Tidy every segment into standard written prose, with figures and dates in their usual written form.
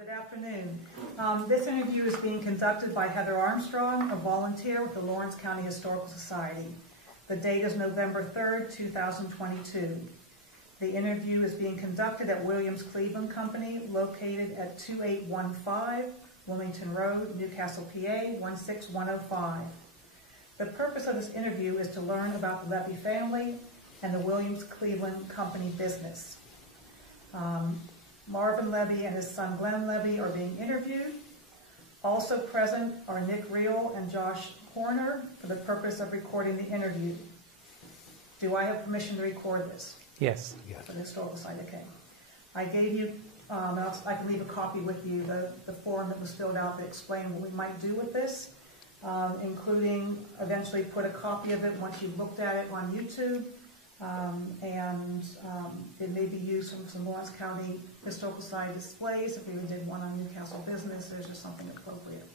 Good afternoon. This interview is being conducted by Heather Armstrong, a volunteer with the Lawrence County Historical Society. The date is November 3rd, 2022. The interview is being conducted at Williams Cleveland Company, located at 2815 Wilmington Road, Newcastle, PA 16105. The purpose of this interview is to learn about the Levy family and the Williams Cleveland Company business. Marvin Levy and his son Glenn Levy are being interviewed. Also present are Nick Reel and Josh Horner for the purpose of recording the interview. Do I have permission to record this? Yes. For the Historical Society, okay. I gave you, I can leave a copy with you, the form that was filled out that explained what we might do with this, including eventually put a copy of it once you've looked at it on YouTube. It may be used from some Lawrence County Historical Society displays. If we did one on Newcastle business, there's just something appropriate.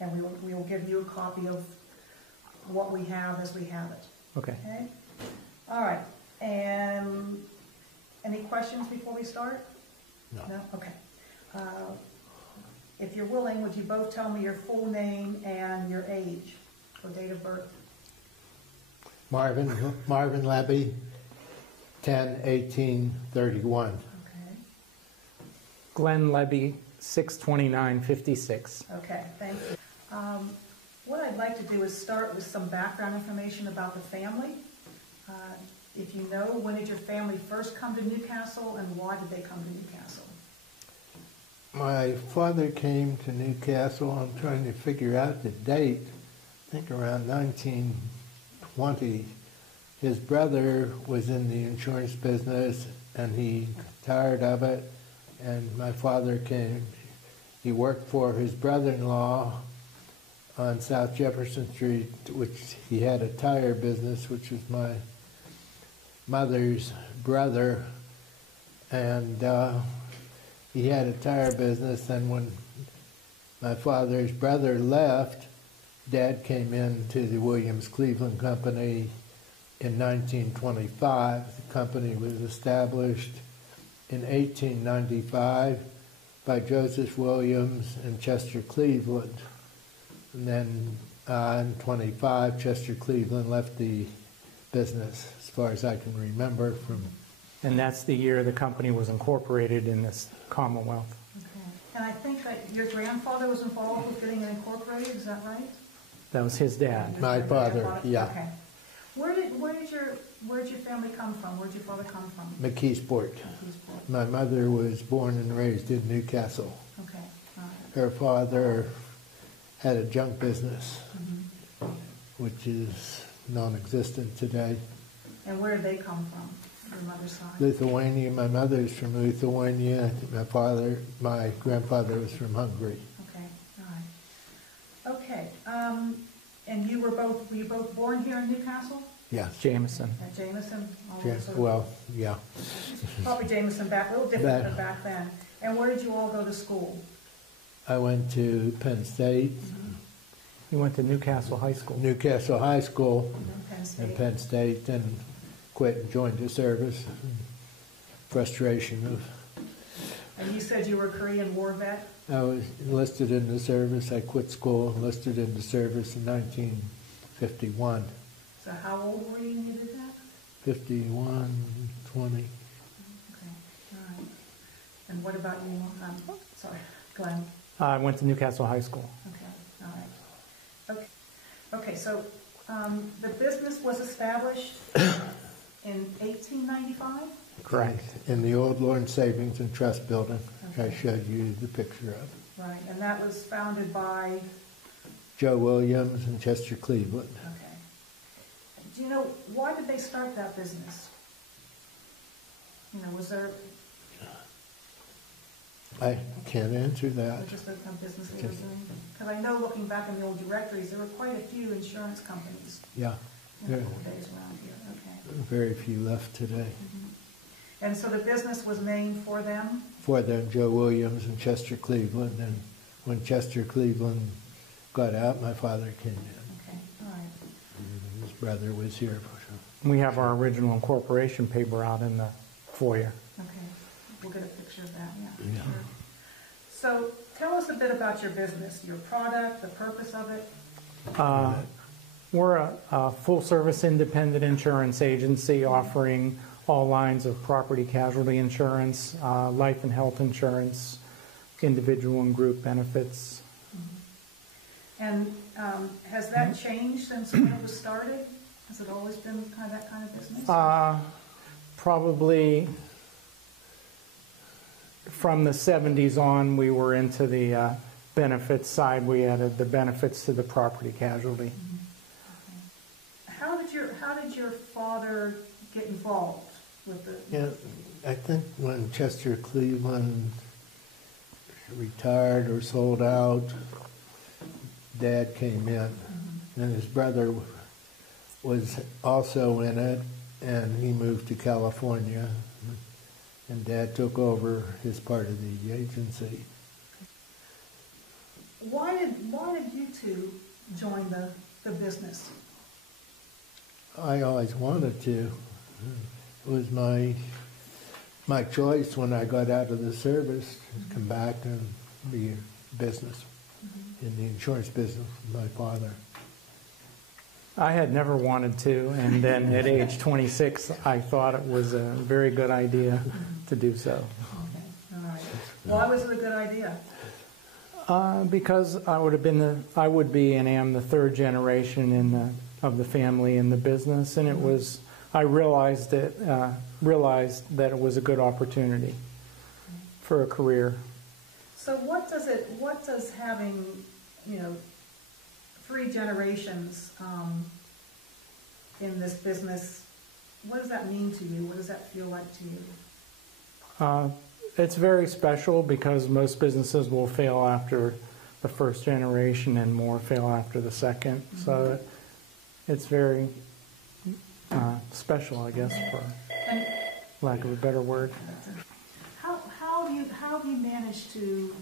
And we will give you a copy of what we have as we have it. Okay. Okay? All right. And any questions before we start? No? Okay. If you're willing, would you both tell me your full name and your age or date of birth? Marvin Levy, 10/18/31. Okay. Glenn Levy, 6/29/56. Okay, thank you. What I'd like to do is start with some background information about the family. If you know, when did your family first come to Newcastle and why did they come to Newcastle? My father came to Newcastle, I'm trying to figure out the date, I think around 1920. His brother was in the insurance business and he tired of it, and my father came. He worked for his brother-in-law on South Jefferson Street, which he had a tire business, which was my mother's brother, and he had a tire business. And when my father's brother left, Dad came into the Williams Cleveland Company in 1925. The company was established in 1895 by Joseph Williams and Chester Cleveland. And then in 25, Chester Cleveland left the business, as far as I can remember. And that's the year the company was incorporated in this Commonwealth. Okay. And I think that your grandfather was involved with getting it incorporated, is that right? That was his dad. My father, yeah. Okay. Where did your family come from? Where did your father come from? McKeesport. McKeesport. My mother was born and raised in Newcastle. Okay. All right. Her father had a junk business, which is non-existent today. And where did they come from, your mother's side? Lithuania. My mother's from Lithuania. My grandfather was from Hungary. Okay. All right. Okay. And you were both born here in Newcastle? Yes. Jameson. At Jameson? Well, yeah. Probably Jameson a little different than back then. And where did you all go to school? I went to Penn State. He went to Newcastle High School. Newcastle High School And Penn State, and quit and joined the service. Frustration of... And you said you were a Korean War vet? I was enlisted in the service. I quit school, enlisted in the service in 1951. So how old were you when you did that? 51, 20. Okay, all right. And what about you? Glenn? I went to Newcastle High School. Okay, all right. Okay, so the business was established in 1895? Correct. In the old Lawrence Savings and Trust building, which I showed you the picture of. Right, and that was founded by? Joe Williams and Chester Cleveland. Okay. Do you know, why did they start that business? You know, was there? I can't answer that. Just a business they were doing? Because I know, looking back in the old directories, there were quite a few insurance companies. Yeah. In the old days around here. Okay. Very few left today. And so the business was named for them? For them, Joe Williams and Chester Cleveland. And when Chester Cleveland got out, my father came in. Okay, all right. And his brother was here. We have our original incorporation paper out in the foyer. Okay. We'll get a picture of that, yeah. Yeah. Sure. So tell us a bit about your business, your product, the purpose of it. We're a full-service independent insurance agency offering all lines of property casualty insurance, life and health insurance, individual and group benefits. And has that changed since when it was started? Has it always been kind of that kind of business? Probably from the 70s on, we were into the benefits side. We added the benefits to the property casualty. How did your father get involved with the? Yeah, I think when Chester Cleveland retired or sold out, Dad came in, and his brother was also in it, and he moved to California, and Dad took over his part of the agency. Why did you two join the business? I always wanted to. It was my choice when I got out of the service to come back and be in business, in the insurance business with my father. I had never wanted to, and then at age 26, I thought it was a very good idea to do so. Okay, all right. Why was it a good idea? Because I would be and am the third generation of the family in the business, and I realized that it was a good opportunity for a career. So what does having, three generations in this business, what does that mean to you? What does that feel like to you? It's very special because most businesses will fail after the first generation and more fail after the second. Mm-hmm. So it's very special, I guess, for lack of a better word. How have you managed to,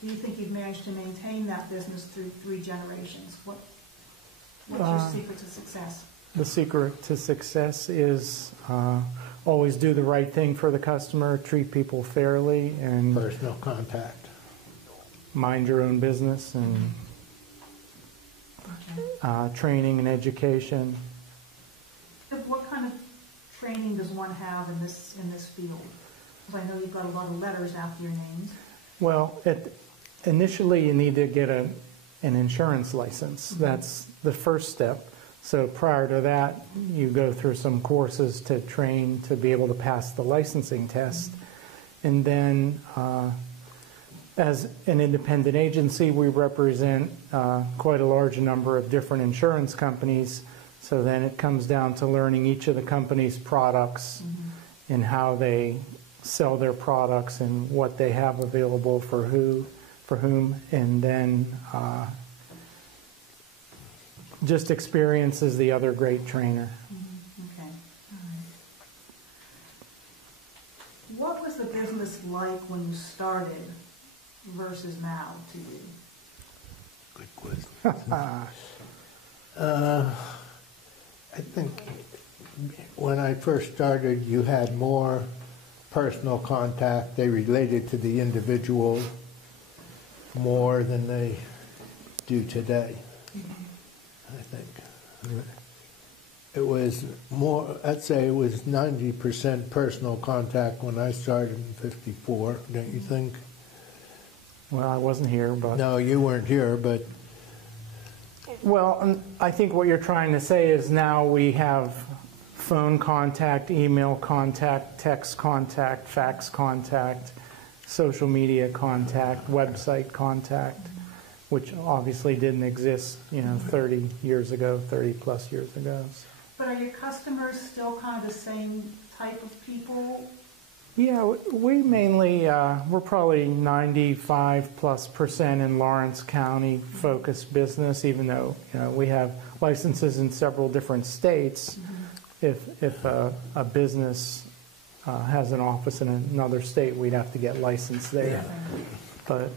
do you think you've managed to maintain that business through three generations? What's your secret to success? The secret to success is always do the right thing for the customer, treat people fairly, and personal contact. Mind your own business, and training and education. What kind of training does one have in this field? Because I know you've got a lot of letters after your names. Well, initially you need to get an insurance license. That's the first step. So prior to that, you go through some courses to train to be able to pass the licensing test. And then as an independent agency, we represent quite a large number of different insurance companies. So then it comes down to learning each of the company's products and how they sell their products and what they have available for whom, and then just experience as the other great trainer. Okay. All right. What was the business like when you started versus now to you? Good question. I think when I first started, you had more personal contact. They related to the individual more than they do today. I think it was more, I'd say it was 90% personal contact when I started in '54, don't you think? Well, I wasn't here, but... No, you weren't here, but... Well, I think what you're trying to say is now we have phone contact, email contact, text contact, fax contact, social media contact, website contact, which obviously didn't exist, 30 years ago, 30 plus years ago. But are your customers still kind of the same type of people? Yeah, we mainly, we're probably 95+% in Lawrence County focused business, even though, we have licenses in several different states. If a business has an office in another state, we'd have to get licensed there. But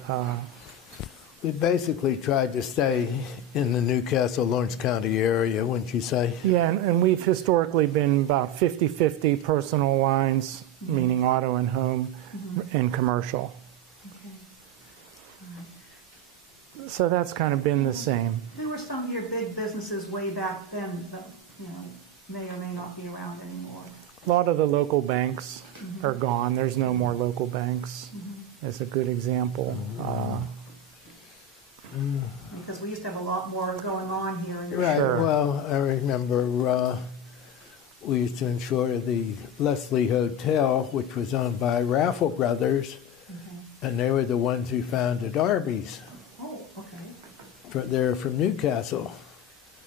we basically tried to stay in the Newcastle, Lawrence County area, wouldn't you say? Yeah, and we've historically been about 50-50 personal lines, meaning auto and home, and commercial. Okay. So that's kind of been the same. Who were some of your big businesses way back then that, may or may not be around anymore? A lot of the local banks are gone. There's no more local banks. As a good example. Because we used to have a lot more going on here. Right, Sure. well, I remember we used to insure the Leslie Hotel, which was owned by Raffle Brothers, and they were the ones who founded Arby's. Oh, okay. They're from Newcastle.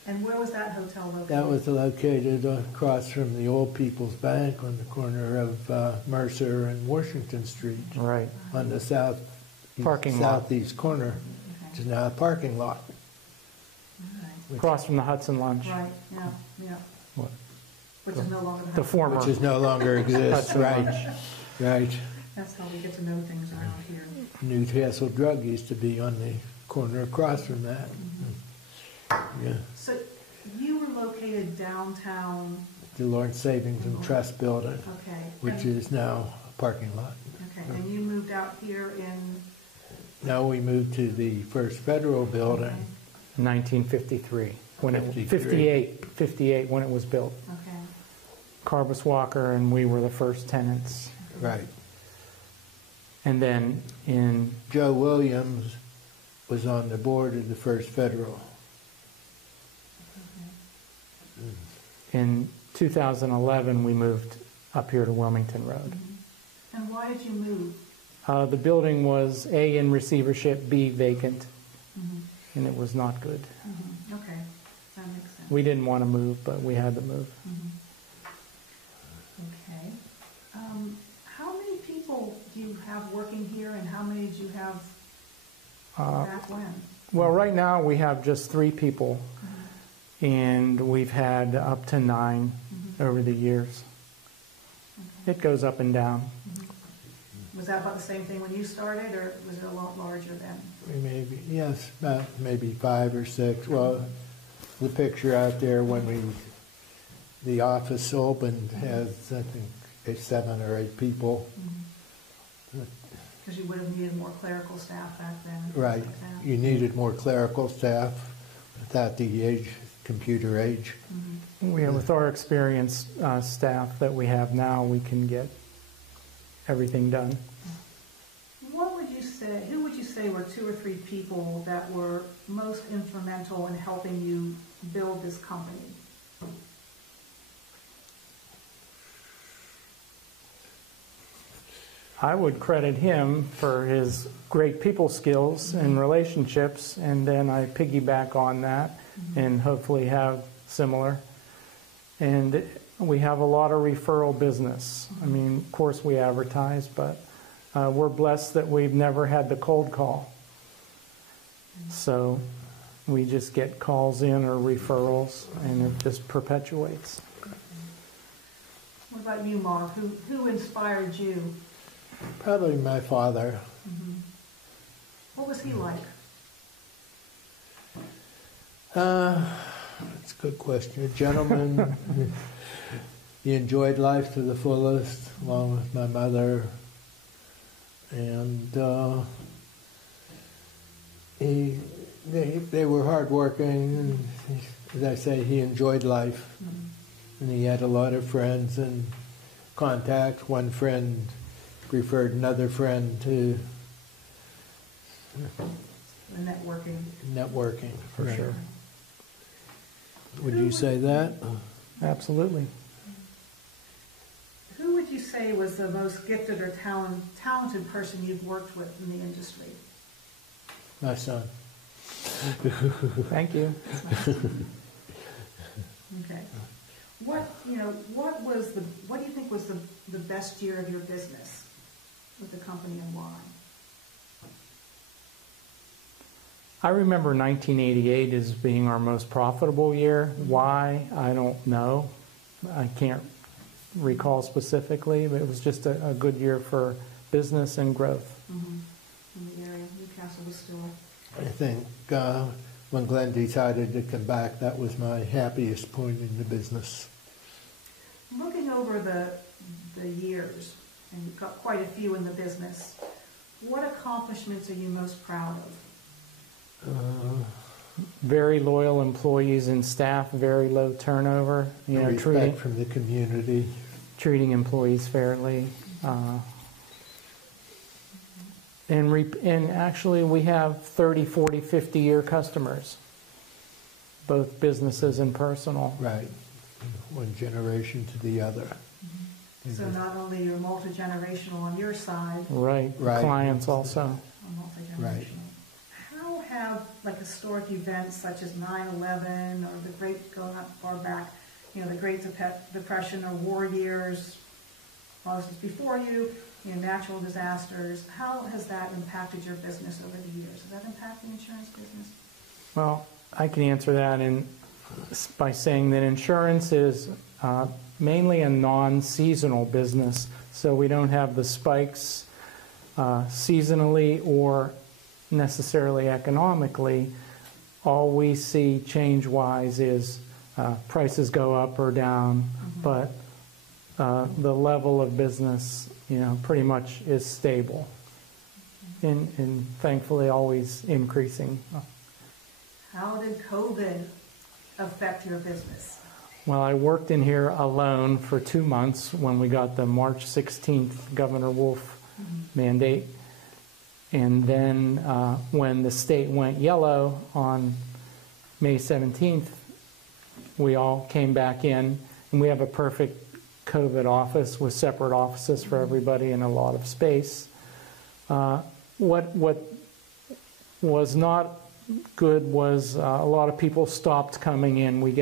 And where was that hotel located? That was located across from the Old People's Bank on the corner of Mercer and Washington Street Right. on the Parking lot. southeast corner. Okay. Which is now a parking lot. Right. Across from the Hudson Lunch. Right, yeah. What? Which is no longer The former. Which is no longer exists, Hudson right? Lunch. Right. That's how we get to know things around here. Newcastle Drug used to be on the corner across from that. Yeah. So you were located downtown, The Lawrence Savings and Trust Building, okay. which and, is now a parking lot. Okay, and you moved out here in, Now we moved to the First Federal Building. 1953. When it 53. 58 when it was built. okay. Carbus Walker and we were the first tenants. Right. And then in Joe Williams was on the board of the First Federal. in 2011 we moved up here to Wilmington Road. And why did you move? The building was A, in receivership, B, vacant, and it was not good. Okay, that makes sense. We didn't want to move, but we had to move. Okay. How many people do you have working here, and how many did you have back when? Well, right now we have just 3 people, and we've had up to 9 over the years. Okay. It goes up and down. Was that about the same thing when you started, or was it a lot larger then? Maybe, yes, about maybe 5 or 6. Well, the picture out there when the office opened has, I think, 7 or 8 people. Because you would have needed more clerical staff back then. Right. Like that. You needed more clerical staff without the computer age. With our experienced staff that we have now, we can get everything done. What would you say, who would you say were 2 or 3 people that were most instrumental in helping you build this company? I would credit him for his great people skills and relationships, and then I piggyback on that and hopefully have similar. And we have a lot of referral business. I mean, of course we advertise, but we're blessed that we've never had the cold call. So we just get calls in or referrals, and it just perpetuates. What about you, Mark? Who inspired you? Probably my father. What was he like? That's a good question. A gentleman. He enjoyed life to the fullest, along with my mother. And they were hardworking. And as I say, he enjoyed life. And he had a lot of friends and contacts. One friend referred another friend to The networking. networking. For Right. sure. Would you say that? Absolutely. Who would you say was the most gifted or talented person you've worked with in the industry? My son. Thank you. Okay. What do you think was the best year of your business with the company, and why? I remember 1988 as being our most profitable year. Why? I don't know. I can't recall specifically, but it was just a good year for business and growth. In the area, Newcastle was still. I think when Glenn decided to come back, that was my happiest point in the business. Looking over the years, and you've got quite a few in the business, what accomplishments are you most proud of? Very loyal employees and staff, very low turnover, Respect from the community. treating employees fairly. And actually, we have 30, 40, 50-year customers, both businesses and personal. Right. One generation to the other. So not only you're multi-generational on your side, Right. Right. Clients also. multi-generational. Right. How have like historic events such as 9/11 or the Great, going up far back, the Great Depression or war years, all this was before you, natural disasters, how has that impacted your business over the years? Has that impacted the insurance business? Well, I can answer that by saying that insurance is mainly a non-seasonal business, so we don't have the spikes seasonally or necessarily economically. All we see change-wise is prices go up or down, but the level of business, pretty much is stable and thankfully always increasing. How did COVID affect your business? Well, I worked in here alone for 2 months when we got the March 16th Governor Wolf mandate. And then when the state went yellow on May 17th, we all came back in, and we have a perfect COVID office with separate offices for everybody and a lot of space. What was not good was a lot of people stopped coming in. We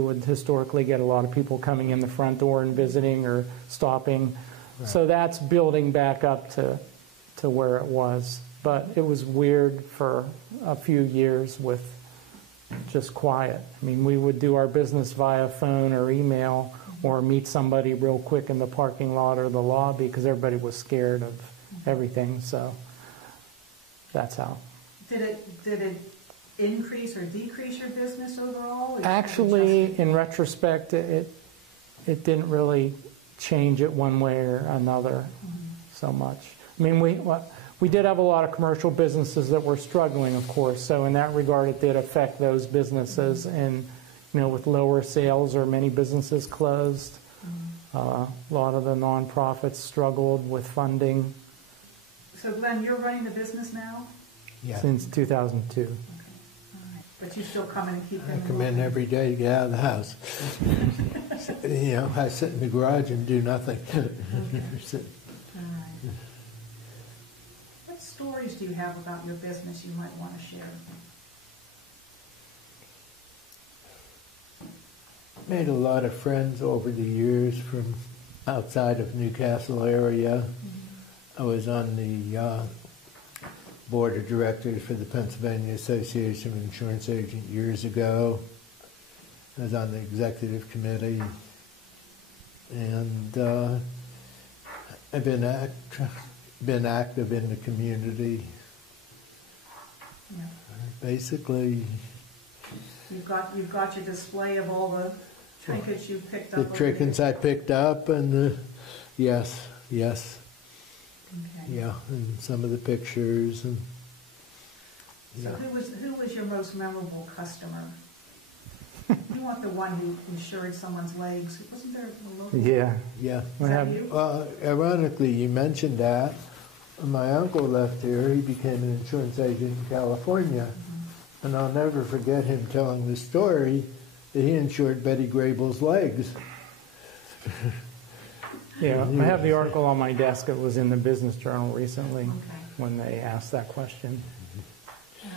would historically get a lot of people coming in the front door and visiting or stopping. Right. So that's building back up to where it was. But it was weird for a few years with just quiet. I mean, we would do our business via phone or email or meet somebody real quick in the parking lot or the lobby because everybody was scared of everything. So that's how. Did it increase or decrease your business overall? Actually, in retrospect, it didn't really change it one way or another so much. I mean, we did have a lot of commercial businesses that were struggling, of course. So in that regard, it did affect those businesses, and with lower sales or many businesses closed. A lot of the nonprofits struggled with funding. So Glenn, you're running the business now? Yeah. Since 2002. Okay. All right. But you still come in and keep them? I come in every day to get out of the house. I sit in the garage and do nothing. Okay. All right. What stories do you have about your business you might want to share? Made a lot of friends over the years from outside of Newcastle area. I was on the board of directors for the Pennsylvania Association of Insurance Agents years ago. I was on the executive committee, and I've been active in the community. Yeah. Basically, you've got your display of all the trinkets you picked the up. trinkets I picked up, and yes. Okay. Yeah, and some of the pictures and. So who was your most memorable customer? You want the one who insured someone's legs? Wasn't there a local? Yeah. Yeah. Was that you? Ironically, you mentioned that. My uncle left here. He became an insurance agent in California, and I'll never forget him telling the story that he insured Betty Grable's legs. Yeah, I have the article on my desk. It was in the Business Journal recently when they asked that question.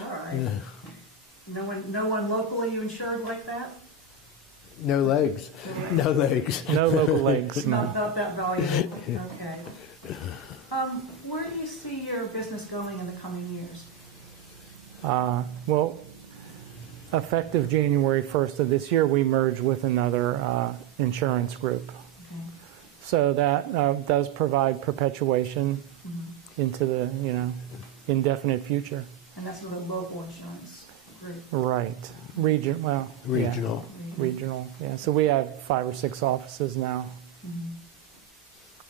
All right. No one locally you insured like that? No legs. No legs. No local legs. No. Not that valuable. Okay. Where do you see your business going in the coming years? Well, effective January 1st of this year, we merged with another insurance group. So that does provide perpetuation into the indefinite future. And that's with a local insurance group. Right. Regional. Yeah. So we have 5 or 6 offices now.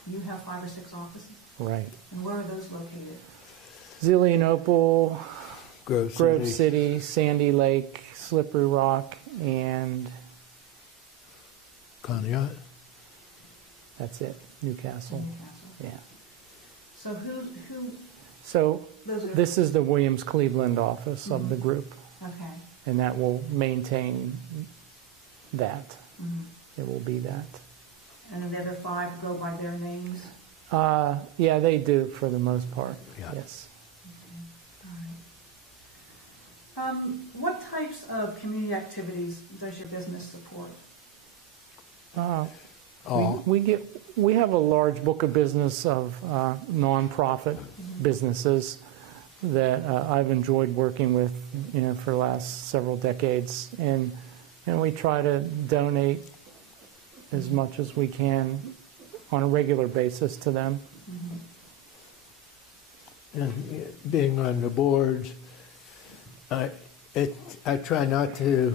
You have 5 or 6 offices? Right. And where are those located? Zillion, Opal, Grove Grove City. City, Sandy Lake, Slippery Rock, and Conneaut. that's it, Newcastle. Yeah. So who, So those are, this is the Williams Cleveland office of the group, okay. and that will maintain that. Mhm. It will be that. And then the other 5 go by their names? Yeah, they do for the most part. Yeah. Yes. All right. What types of community activities does your business support? All. We have a large book of business of nonprofit businesses that I've enjoyed working with, for the last several decades, and we try to donate as much as we can on a regular basis to them. And being on the boards, I try not to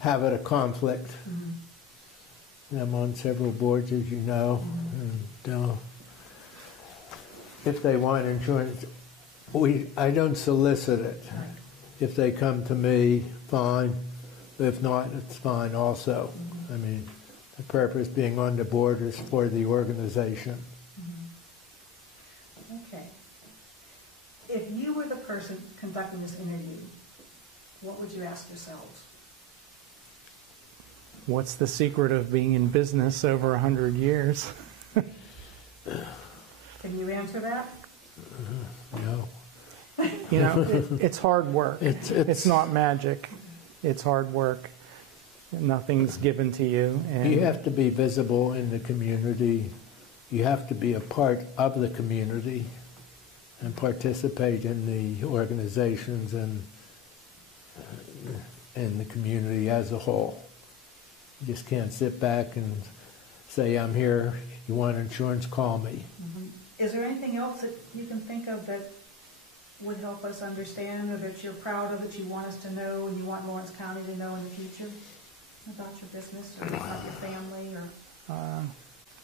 have it a conflict. I'm on several boards, as you know, and if they want insurance, I don't solicit it. If they come to me, fine. If not, it's fine also. I mean, the purpose being on the board is for the organization. Okay. If you were the person conducting this interview, what would you ask yourselves? What's the secret of being in business over 100 years? Can you answer that? No. It's hard work. It's not magic. It's hard work. Nothing's given to you. And You have to be visible in the community. You have to be a part of the community and participate in the organizations and in the community as a whole. You just can't sit back and say, I'm here, you want insurance, call me. Is there anything else that you can think of that would help us understand, or that you're proud of, that you want us to know, and you want Lawrence County to know in the future about your business, or about your family, or?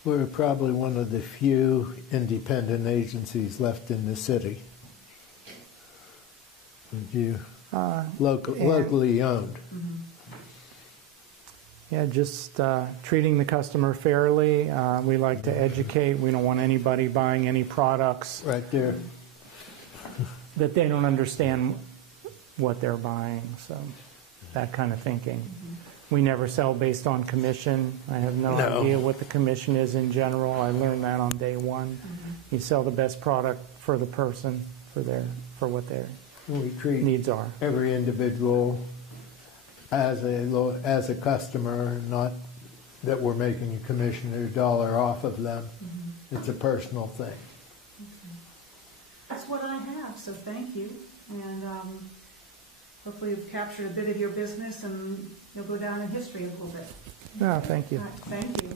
We're probably one of the few independent agencies left in the city. Locally owned. Yeah, just treating the customer fairly. We like to educate. We don't want anybody buying any products Right there. that they don't understand what they're buying. So that kind of thinking. We never sell based on commission. I have no idea what the commission is in general. I learned that on day one. You sell the best product for the person, for what their We treat needs are. every individual as a customer, not that we're making a commission or a dollar off of them. It's a personal thing. That's what I have, so thank you. And hopefully you've captured a bit of your business, and you'll go down in history a little bit. No, thank you. All right, thank you.